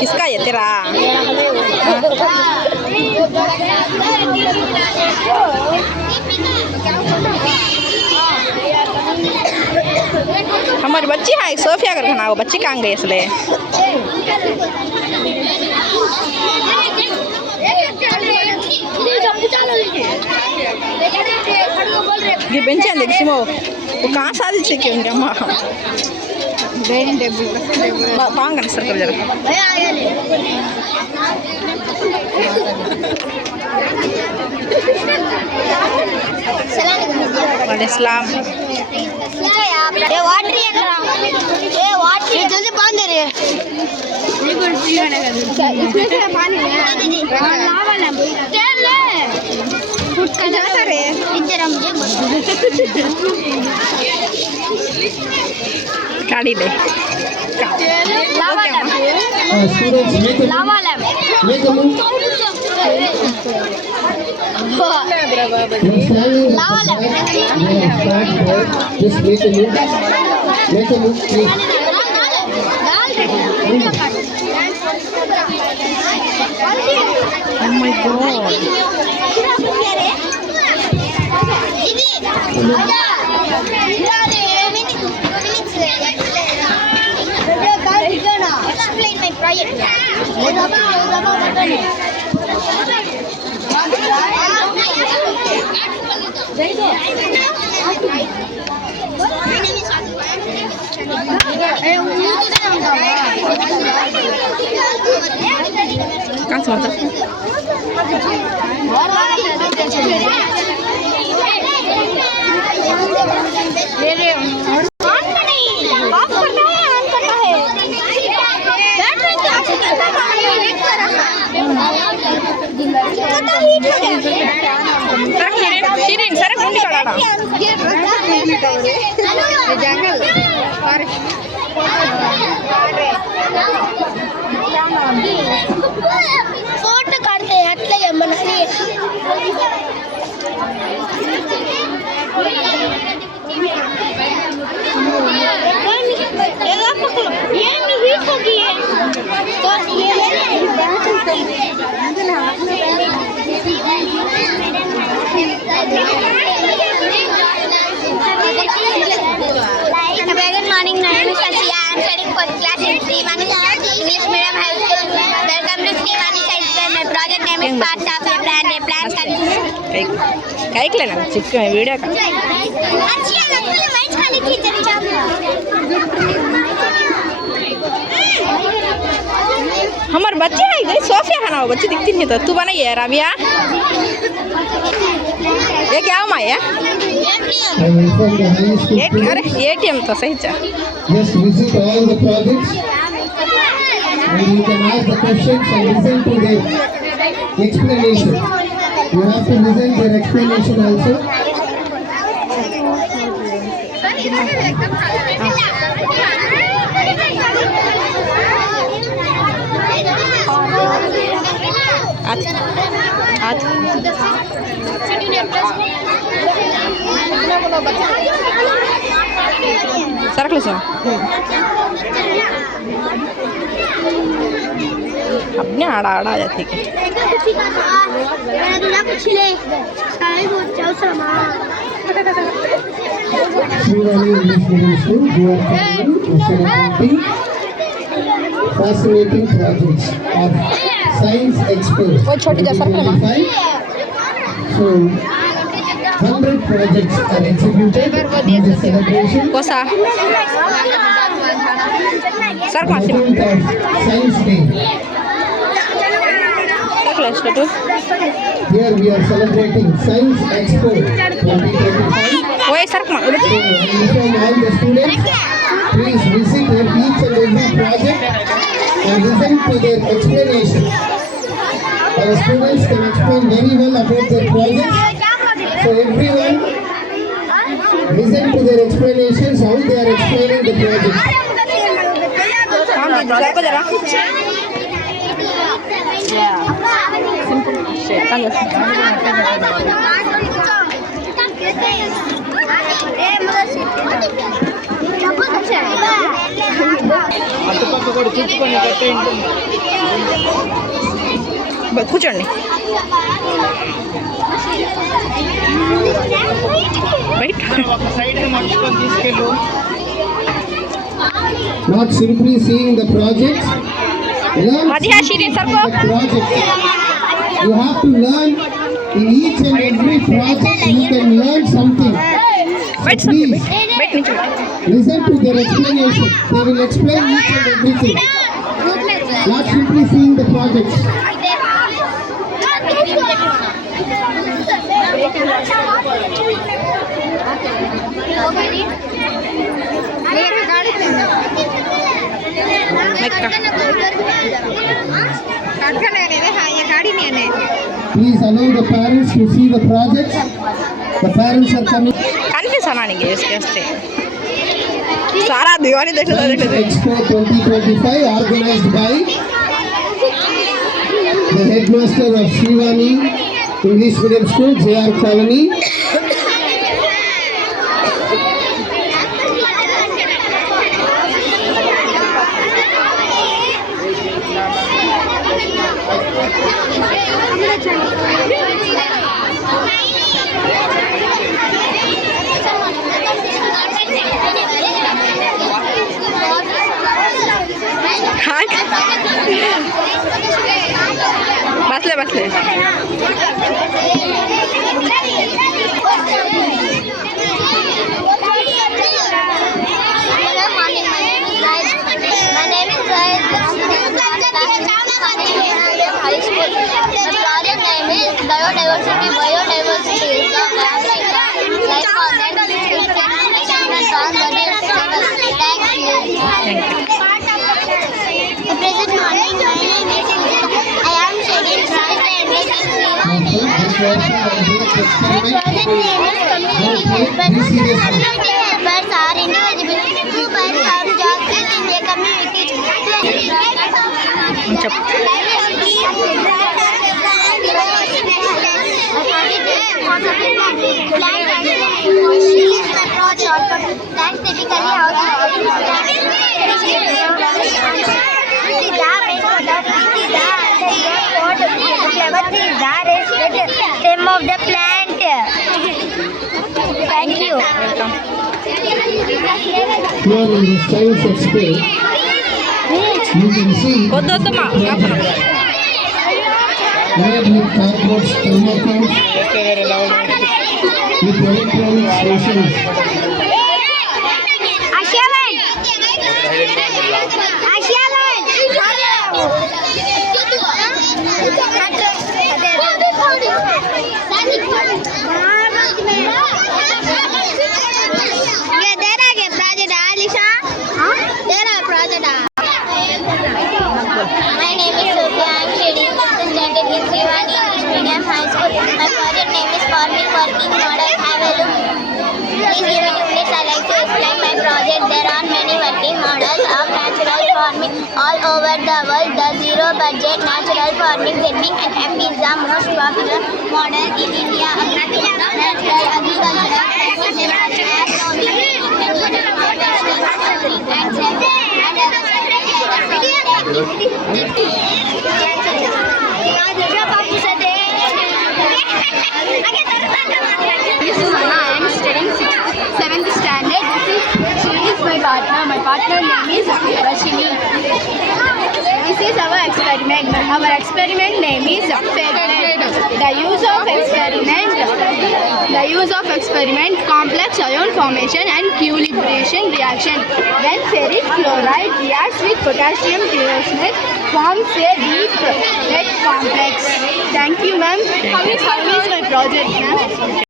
किसका ये तेरा? हमारी बच्ची है सोफिया कर खाना वो बच्ची कहाँ गई इसलिए ये बेंच है देखी वो कहाँ शादी चाहिए उनके अम्मा डाइनिंग टेबल पांग कर सर कर जरा वालेकुम ये वाटर ये वाटर जल्दी बांध दे रहे इसमें से पानी है लावा ले तेल ले फुट का जाता रे इधर हम गाड़ी ले लावा ले लावा ले लावा ले just make a move please oh my god explain my project कहाँ से मतलब Shirin, sekarang mau dikalahin. Jangan. Photo काटते हैं अटले यमना रे ये नहीं होगी तो ये Good morning, my name is Shashiya. I am studying first class in Srimani English Medium High School. Welcome to Srimani Science Fair. My project name is part of a plan Kayak lena, चिपके में video का. अच्छी है लगती है मैं खाली खींचने जाऊँगा. हमारे बच्चे हैं इधर सोफिया खाना हो बच्चे दिखती नहीं तो तू बनाई है राबिया ये क्या हो माया अरे ATM तो सही चा just visit all the projects and you can ask the questions and listen to their explanation. You have to listen their explanation also. Sir close अपने आड़ा आड़ा जाती है Fascinating projects of science experts. वो छोटी जैसा रखना So 100 projects are executed in the celebration. कोसा सर कौन सी Science Day. सर क्लास का तो Here we are celebrating Science Expo 2025. वो सर कौन So inform all the students. Please visit each and every project and listen to their explanation. Our students can explain very well about their projects. So everyone listen to their explanations, how they are explaining the project. Simple shit. కూర్చోండి బయట Not simply seeing the projects. Learn Madhya, something Shri, from Sarko. the project. You have to learn in each and every project. You can learn something. బయట Please బయట నుంచి listen to their explanation. They will explain each and everything. Not simply seeing the projects. Please allow the parents to see the projects. The parents are coming. కనిపిస్తాను ನನಗೆ ಎಷ್ಟು సారా Diwali Science Expo 2025 organized by the headmaster of Shivani English Medium School, JR Colony. బస్లే బస్లే Biodiversity is the fabric that life on that is Thank you. The present morning, my name is Sujita. I am studying science and my project name is Community Helpers are individuals who perform jobs within their community. Plants typically stem of the plant. Thank you. Here in the Science Expo, you can see వద్దమ్మా made with cardboard thermocones, with electronic stations. My name is Sophia. I am studying 6th standard in Shivani English Medium High School. My project name is Forming Working Model. Have a look. Please give me 2 minutes. I like to explain my project. There are many working models of natural farming all over the world. The zero budget natural farming technique is the most popular model in India. Natural This is Anna. I am studying 7th standard. She is my partner. My partner name is Rashini. This is our experiment. Our experiment name is FEGRED. The use of experiment, complex ion formation and equilibration reaction. When ferric chloride reacts with potassium thiosulfate, forms a deep red complex. Thank you, ma'am. How is my project, ma'am?